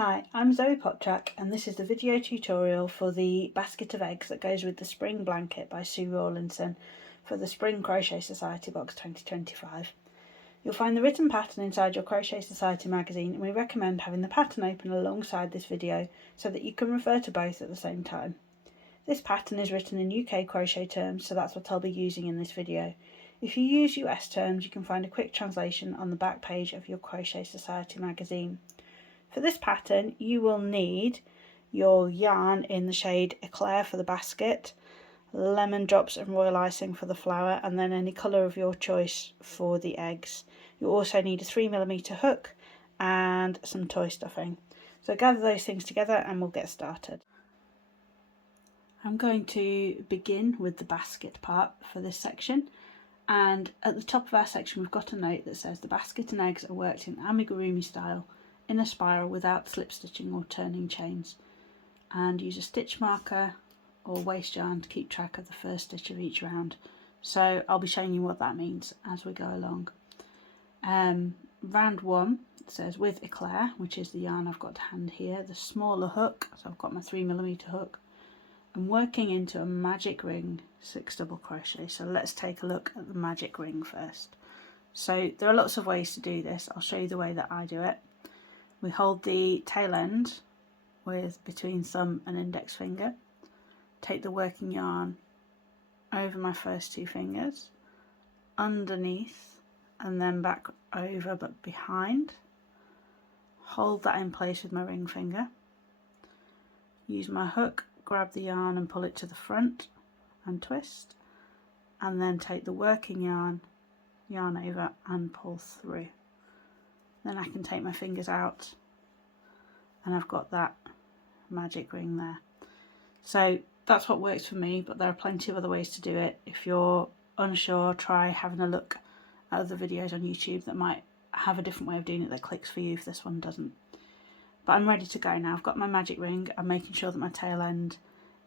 Hi, I'm Zoe Poptrack and this is the video tutorial for the basket of eggs that goes with the spring blanket by Sue Rawlinson for the Spring Crochet Society box 2025. You'll find the written pattern inside your Crochet Society magazine, and we recommend having the pattern open alongside this video so that you can refer to both at the same time. This pattern is written in UK crochet terms, so that's what I'll be using in this video. If you use US terms, you can find a quick translation on the back page of your Crochet Society magazine. For this pattern, you will need your yarn in the shade Eclair for the basket, lemon drops and royal icing for the flower, and then any colour of your choice for the eggs. You also need a 3mm hook and some toy stuffing. So gather those things together and we'll get started. I'm going to begin with the basket part for this section, and at the top of our section we've got a note that says the basket and eggs are worked in amigurumi style in a spiral without slip stitching or turning chains, and use a stitch marker or waste yarn to keep track of the first stitch of each round. So I'll be showing you what that means as we go along. Round 1 says with Eclair, which is the yarn I've got to hand here, the smaller hook, so I've got my 3mm hook. I'm working into a magic ring 6 double crochet. So let's take a look at the magic ring first. So there are lots of ways to do this. I'll show you the way that I do it. We hold the tail end with between thumb and index finger, take the working yarn over my first 2 fingers, underneath and then back over but behind, hold that in place with my ring finger, use my hook, grab the yarn and pull it to the front and twist, and then take the working yarn over and pull through. Then I can take my fingers out and I've got that magic ring there. So that's what works for me, but there are plenty of other ways to do it. If you're unsure, try having a look at other videos on YouTube that might have a different way of doing it that clicks for you if this one doesn't. But I'm ready to go now. I've got my magic ring. I'm making sure that my tail end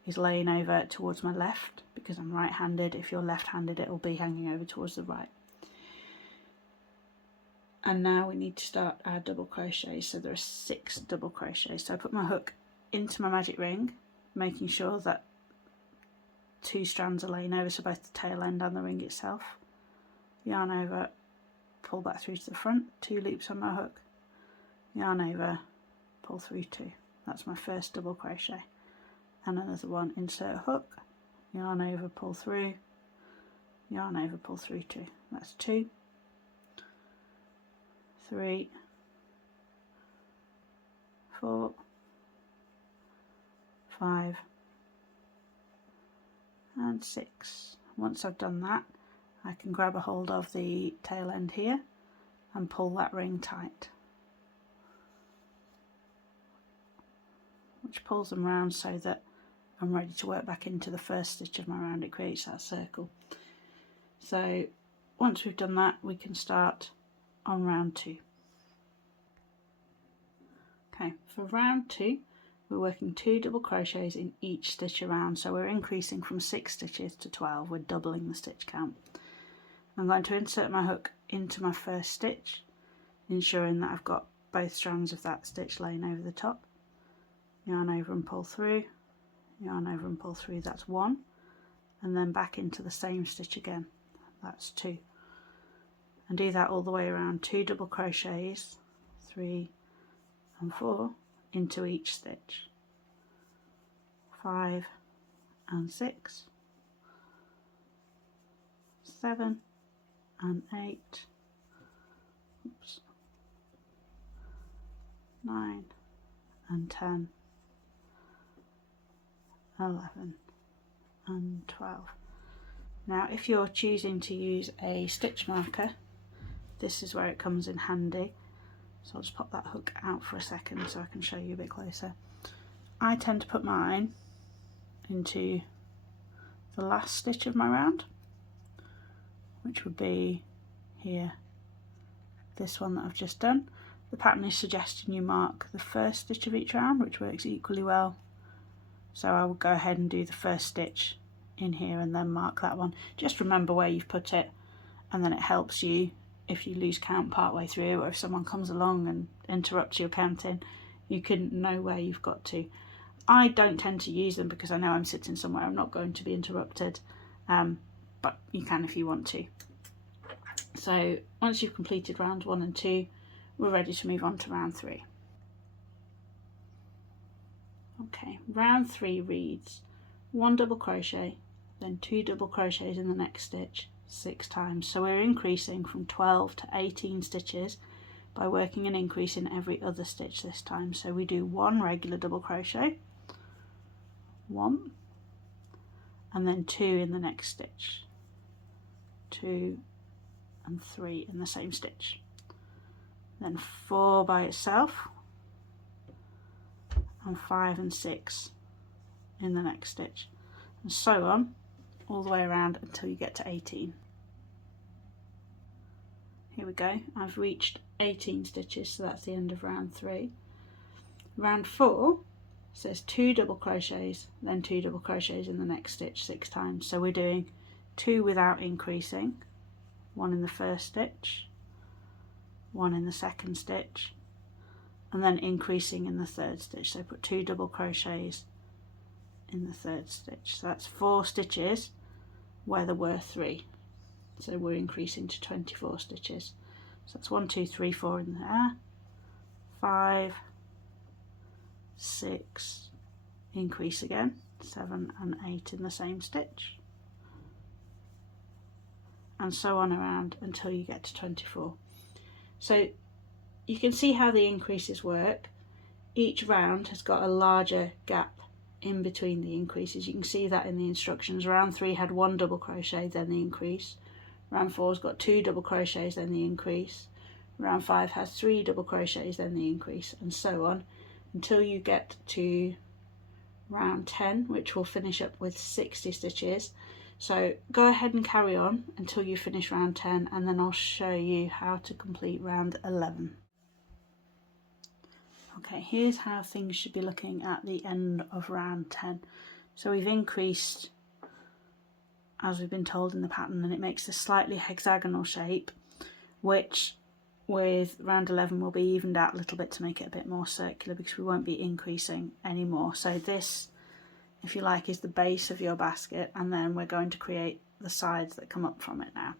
is laying over towards my left because I'm right-handed. If you're left-handed, it will be hanging over towards the right. And now we need to start our double crochets. So there are 6 double crochets. So I put my hook into my magic ring, making sure that 2 strands are laying over, so both the tail end and the ring itself. Yarn over, pull back through to the front, 2 loops on my hook, yarn over, pull through 2. That's my first double crochet. And another one, insert hook, yarn over, pull through, yarn over, pull through 2. That's 2, 3, 4, 5 and 6. Once I've done that, I can grab a hold of the tail end here and pull that ring tight, which pulls them round so that I'm ready to work back into the first stitch of my round. It creates that circle. So once we've done that, we can start on round 2. Okay, for round 2 we're working 2 double crochets in each stitch around, so we're increasing from 6 stitches to 12. We're doubling the stitch count. I'm going to insert my hook into my first stitch, ensuring that I've got both strands of that stitch laying over the top. Yarn over and pull through, yarn over and pull through, that's 1, and then back into the same stitch again, that's 2. And do that all the way around, 2 double crochets, 3 and 4 into each stitch, 5 and 6, 7 and 8, 9 and 10, 11 and 12. Now if you're choosing to use a stitch marker, this is where it comes in handy. So I'll just pop that hook out for a second so I can show you a bit closer. I tend to put mine into the last stitch of my round, which would be here, this one that I've just done. The pattern is suggesting you mark the first stitch of each round, which works equally well. So I will go ahead and do the first stitch in here and then mark that one. Just remember where you've put it, and then it helps you if you lose count part way through, or if someone comes along and interrupts your counting, you can know where you've got to. I don't tend to use them because I know I'm sitting somewhere I'm not going to be interrupted, but you can if you want to. So once you've completed rounds 1 and 2, we're ready to move on to round 3. Okay, round 3 reads 1 double crochet, then 2 double crochets in the next stitch 6 times. So we're increasing from 12 to 18 stitches by working an increase in every other stitch this time. So we do 1 regular double crochet, 1, and then 2 in the next stitch, 2 and 3 in the same stitch, then 4 by itself, and 5 and 6 in the next stitch, and so on all the way around until you get to 18. Here we go, I've reached 18 stitches, so that's the end of round 3. Round 4 says 2 double crochets, then 2 double crochets in the next stitch 6 times. So we're doing 2 without increasing, 1 in the first stitch, 1 in the second stitch, and then increasing in the third stitch. So put 2 double crochets in the third stitch. So that's 4 stitches where there were 3. So we're increasing to 24 stitches. So that's 1, 2, 3, 4 in there, 5, 6, increase again, 7 and 8 in the same stitch, and so on around until you get to 24. So you can see how the increases work. Each round has got a larger gap in between the increases. You can see that in the instructions. Round 3 had 1 double crochet, then the increase. Round 4's got 2 double crochets, then the increase. Round 5 has 3 double crochets, then the increase, and so on until you get to round 10, which will finish up with 60 stitches. So go ahead and carry on until you finish round 10, and then I'll show you how to complete round 11. Okay, here's how things should be looking at the end of round 10. So we've increased as we've been told in the pattern, and it makes a slightly hexagonal shape, which with round 11 will be evened out a little bit to make it a bit more circular because we won't be increasing anymore. So this, if you like, is the base of your basket, and then we're going to create the sides that come up from it now.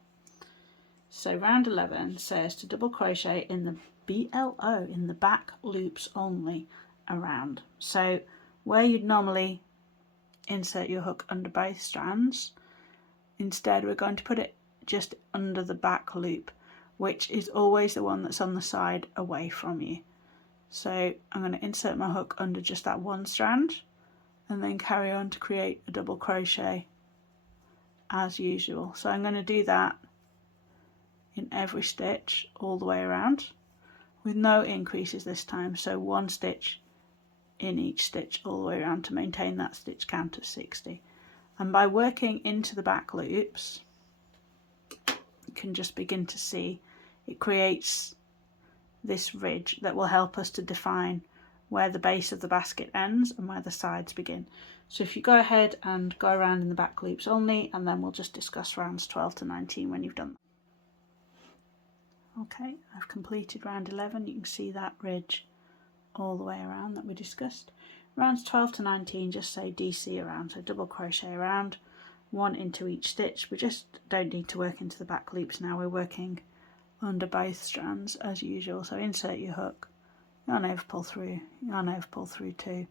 So round 11 says to double crochet in the BLO, in the back loops only, around. So where you'd normally insert your hook under both strands, instead we're going to put it just under the back loop, which is always the one that's on the side away from you. So I'm going to insert my hook under just that one strand and then carry on to create a double crochet as usual. So I'm going to do that in every stitch all the way around with no increases this time, so 1 stitch in each stitch all the way around to maintain that stitch count of 60. And by working into the back loops, you can just begin to see it creates this ridge that will help us to define where the base of the basket ends and where the sides begin. So if you go ahead and go around in the back loops only, and then we'll just discuss rounds 12 to 19 when you've done that. Okay, I've completed round 11. You can see that ridge all the way around that we discussed. Rounds 12 to 19 just say DC around, so double crochet around, 1 into each stitch. We just don't need to work into the back loops now, we're working under both strands as usual. So insert your hook, yarn over, pull through, yarn over, pull through 2,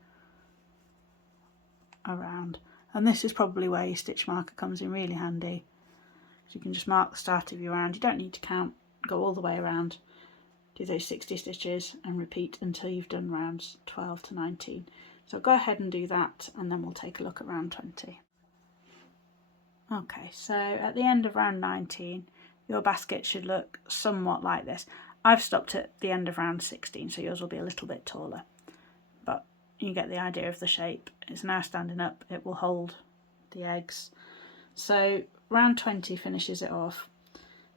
around. And this is probably where your stitch marker comes in really handy. So you can just mark the start of your round, you don't need to count, go all the way around, do those 60 stitches and repeat until you've done rounds 12 to 19. So go ahead and do that, and then we'll take a look at round 20. Okay, so at the end of round 19, your basket should look somewhat like this. I've stopped at the end of round 16, so yours will be a little bit taller, but you get the idea of the shape. It's now standing up, it will hold the eggs. So round 20 finishes it off.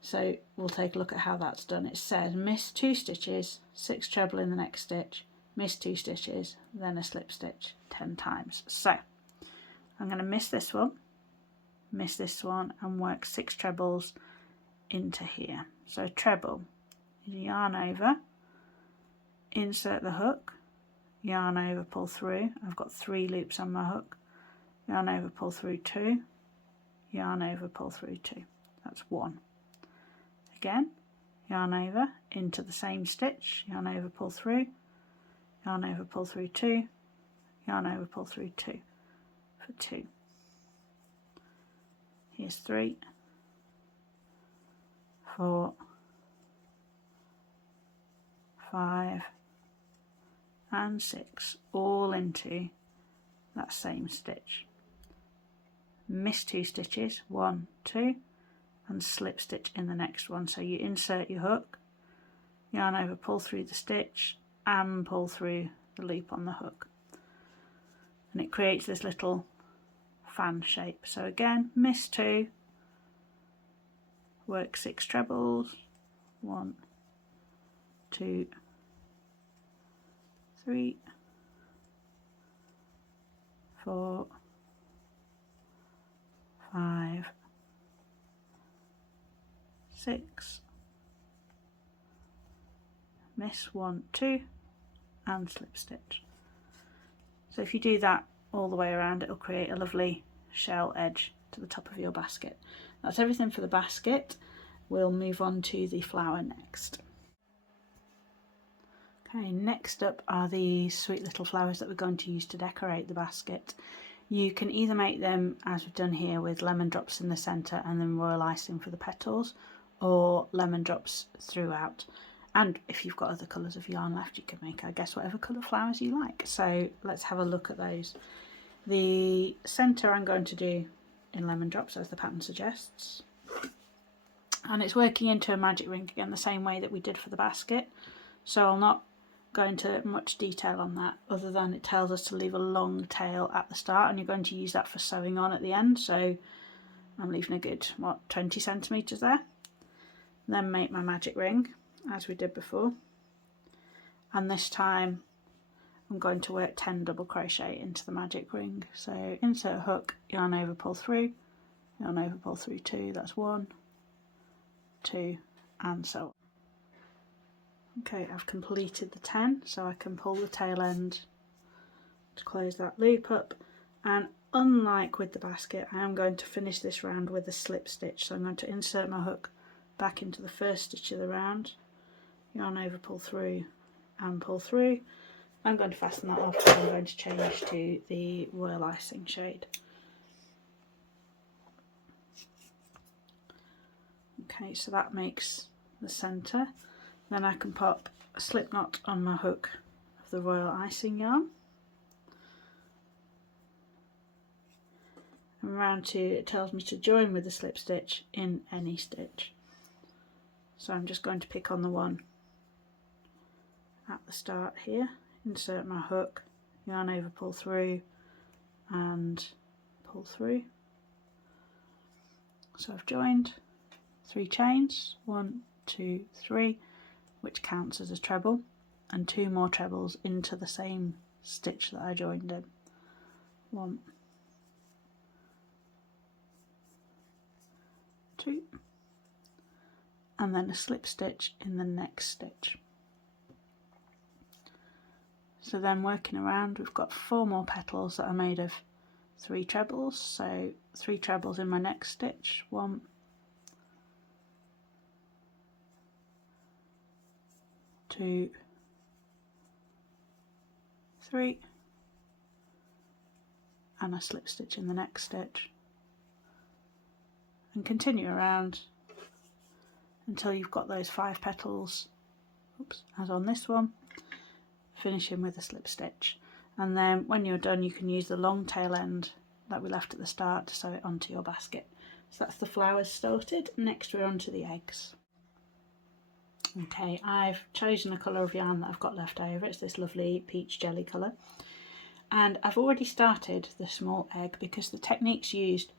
So we'll take a look at how that's done. It says miss 2 stitches, 6 treble in the next stitch, miss 2 stitches, then a slip stitch 10 times. So I'm going to miss this one, and work 6 trebles into here. So treble, yarn over, insert the hook, yarn over, pull through. I've got 3 loops on my hook. Yarn over, pull through 2, yarn over, pull through 2. That's 1. Again, yarn over into the same stitch, yarn over, pull through, yarn over, pull through 2, yarn over, pull through 2 for 2. Here's 3, 4, 5 and 6, all into that same stitch. Miss 2 stitches, 1, 2, and slip stitch in the next one. So you insert your hook, yarn over, pull through the stitch and pull through the loop on the hook, and it creates this little fan shape. So again, miss 2, work 6 trebles, 1, 2, 3, 4, 5, 6, miss 1, 2 and slip stitch. So if you do that all the way around, it'll create a lovely shell edge to the top of your basket. That's everything for the basket. We'll move on to the flower next. Okay, next up are these sweet little flowers that we're going to use to decorate the basket. You can either make them as we've done here with lemon drops in the centre and then royal icing for the petals, or lemon drops throughout. And if you've got other colours of yarn left, you can make, I guess, whatever colour flowers you like. So let's have a look at those. The centre I'm going to do in lemon drops, as the pattern suggests. And it's working into a magic ring again, the same way that we did for the basket. So I'll not go into much detail on that, other than it tells us to leave a long tail at the start, and you're going to use that for sewing on at the end. So I'm leaving a good, what, 20 centimetres there. Then make my magic ring as we did before, and this time I'm going to work 10 double crochet into the magic ring. So insert hook, yarn over, pull through, yarn over, pull through 2, that's 1, 2 and so on. Okay, I've completed the 10, so I can pull the tail end to close that loop up, and unlike with the basket, I am going to finish this round with a slip stitch. So I'm going to insert my hook back into the first stitch of the round, yarn over, pull through and pull through. I'm going to fasten that off, and I'm going to change to the royal icing shade. Okay, so that makes the centre. Then I can pop a slip knot on my hook of the royal icing yarn, and round 2 it tells me to join with the slip stitch in any stitch. So I'm just going to pick on the one at the start here, insert my hook, yarn over, pull through and pull through. So I've joined 3 chains, 1, 2, 3, which counts as a treble, and 2 more trebles into the same stitch that I joined in. 1, 2, and then a slip stitch in the next stitch. So then working around, we've got 4 more petals that are made of 3 trebles, so 3 trebles in my next stitch, 1, 2, 3, and a slip stitch in the next stitch, and continue around until you've got those 5 petals, oops, as on this one, finishing with a slip stitch. And then when you're done, you can use the long tail end that we left at the start to sew it onto your basket. So that's the flowers sorted. Next we're on to the eggs. Okay, I've chosen a colour of yarn that I've got left over. It's this lovely peach jelly colour, and I've already started the small egg because the techniques used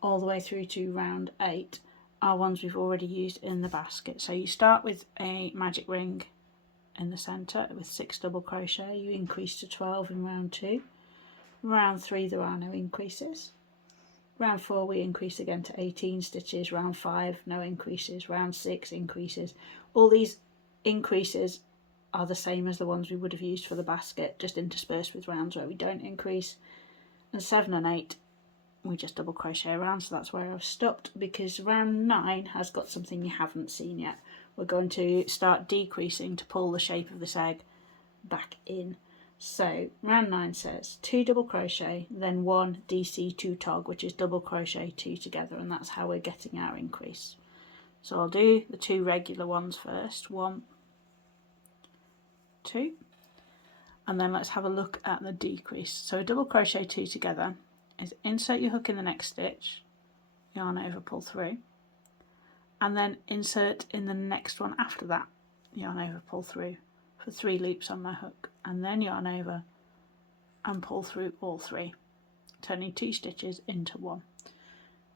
all the way through to round 8 are ones we've already used in the basket. So you start with a magic ring in the centre with 6 double crochet, you increase to 12 in round 2, round 3 there are no increases, round 4 we increase again to 18 stitches, round 5 no increases, round 6 increases. All these increases are the same as the ones we would have used for the basket, just interspersed with rounds where we don't increase. And 7 and 8 we just double crochet around, so that's where I've stopped, because round 9 has got something you haven't seen yet. We're going to start decreasing to pull the shape of this egg back in. So round 9 says 2 double crochet, then 1 DC 2 tog, which is double crochet 2 together, and that's how we're getting our increase. So I'll do the 2 regular ones first, 1, 2, and then let's have a look at the decrease. So a double crochet 2 together is insert your hook in the next stitch, yarn over, pull through, and then insert in the next one after that, yarn over, pull through for 3 loops on my hook, and then yarn over and pull through all 3, turning 2 stitches into 1.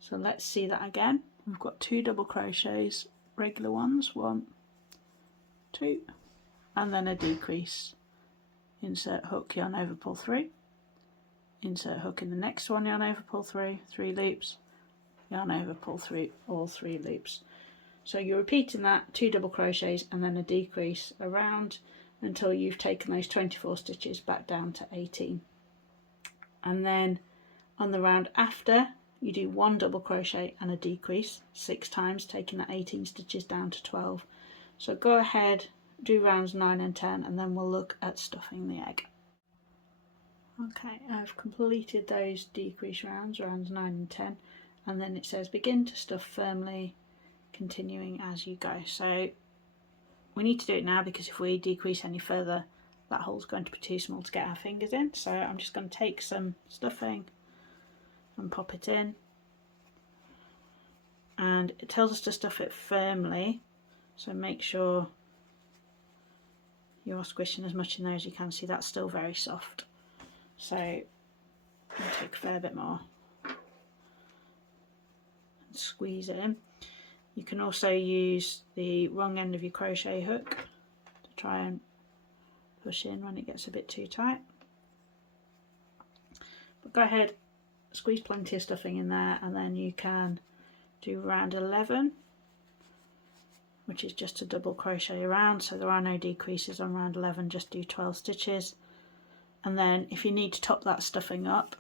So let's see that again. We've got 2 double crochets, regular ones, 1, 2, and then a decrease. Insert hook, yarn over, pull through, insert hook in the next one, yarn over, pull through, 3 loops, yarn over, pull through all 3 loops. So you're repeating that, 2 double crochets and then a decrease around until you've taken those 24 stitches back down to 18. And then on the round after, you do 1 double crochet and a decrease 6 times, taking that 18 stitches down to 12. So go ahead, do rounds 9 and 10, and then we'll look at stuffing the egg. Okay, I've completed those decrease rounds, rounds 9 and 10, and then it says begin to stuff firmly, continuing as you go. So we need to do it now, because if we decrease any further, that hole's going to be too small to get our fingers in. So I'm just going to take some stuffing and pop it in, and it tells us to stuff it firmly, so make sure you're squishing as much in there as you can. See, that's still very soft, so I'll take a fair bit more and squeeze it in. You can also use the wrong end of your crochet hook to try and push in when it gets a bit too tight, but go ahead, squeeze plenty of stuffing in there, and then you can do round 11, which is just a double crochet around, so there are no decreases on round 11, just do 12 stitches. And then if you need to top that stuffing up,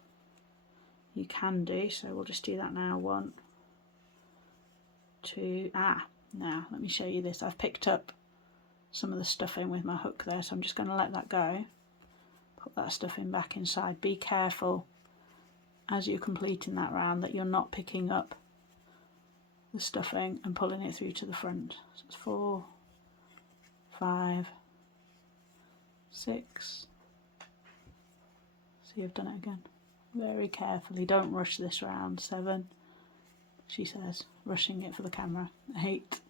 you can do, so we'll just do that now. 1, 2, now let me show you this. I've picked up some of the stuffing with my hook there, so I'm just going to let that go, put that stuffing back inside. Be careful as you're completing that round that you're not picking up the stuffing and pulling it through to the front. So it's 4, 5, 6. See, I've done it again. Very carefully, don't rush this round. 7, she says, rushing it for the camera. 8,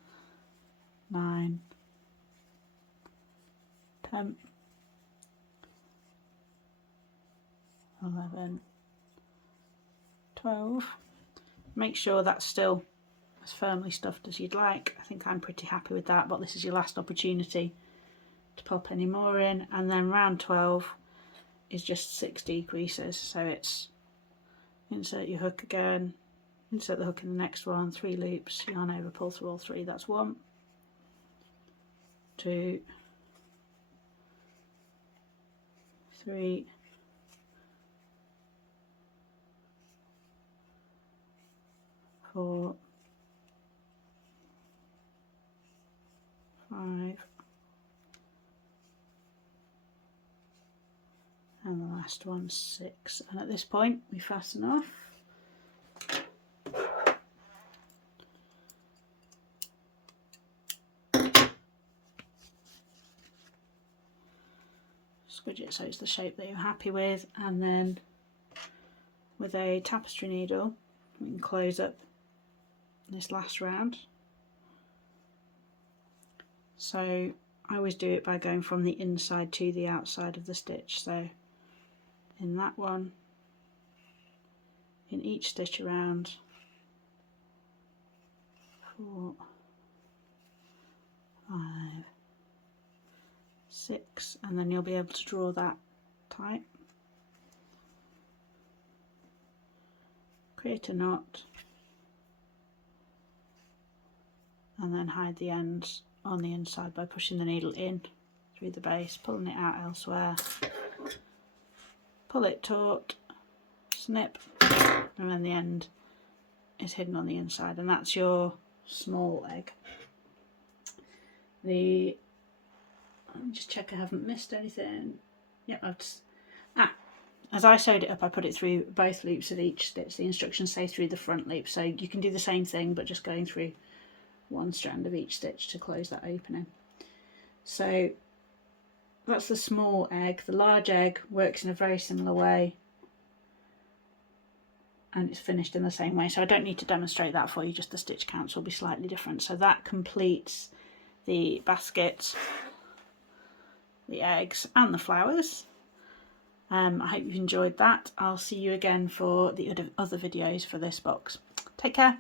9, 10, 11, 12. Make sure that's still as firmly stuffed as you'd like. I think I'm pretty happy with that, but this is your last opportunity to pop any more in. And then round 12 is just 6 decreases, so it's insert your hook again, insert the hook in the next one, 3 loops, yarn over, pull through all 3. That's 1, 2, 3, 4, 5, and the last one 6. And at this point we fasten off. Squidge it so it's the shape that you're happy with, and then with a tapestry needle we can close up this last round. So I always do it by going from the inside to the outside of the stitch. So in that one, in each stitch around, 4, 5, 6, and then you'll be able to draw that tight. Create a knot, and then hide the ends on the inside by pushing the needle in through the base, pulling it out elsewhere, pull it taut, snip, and then the end is hidden on the inside, and that's your small egg. Let me just check I haven't missed anything. Yep, I've just, as I sewed it up, I put it through both loops of each stitch. The instructions say through the front loop, so you can do the same thing but just going through one strand of each stitch to close that opening. So that's the small egg. The large egg works in a very similar way and it's finished in the same way, so I don't need to demonstrate that for you, just the stitch counts will be slightly different. So that completes the basket, the eggs and the flowers. I hope you've enjoyed that. I'll see you again for the other videos for this box. Take care.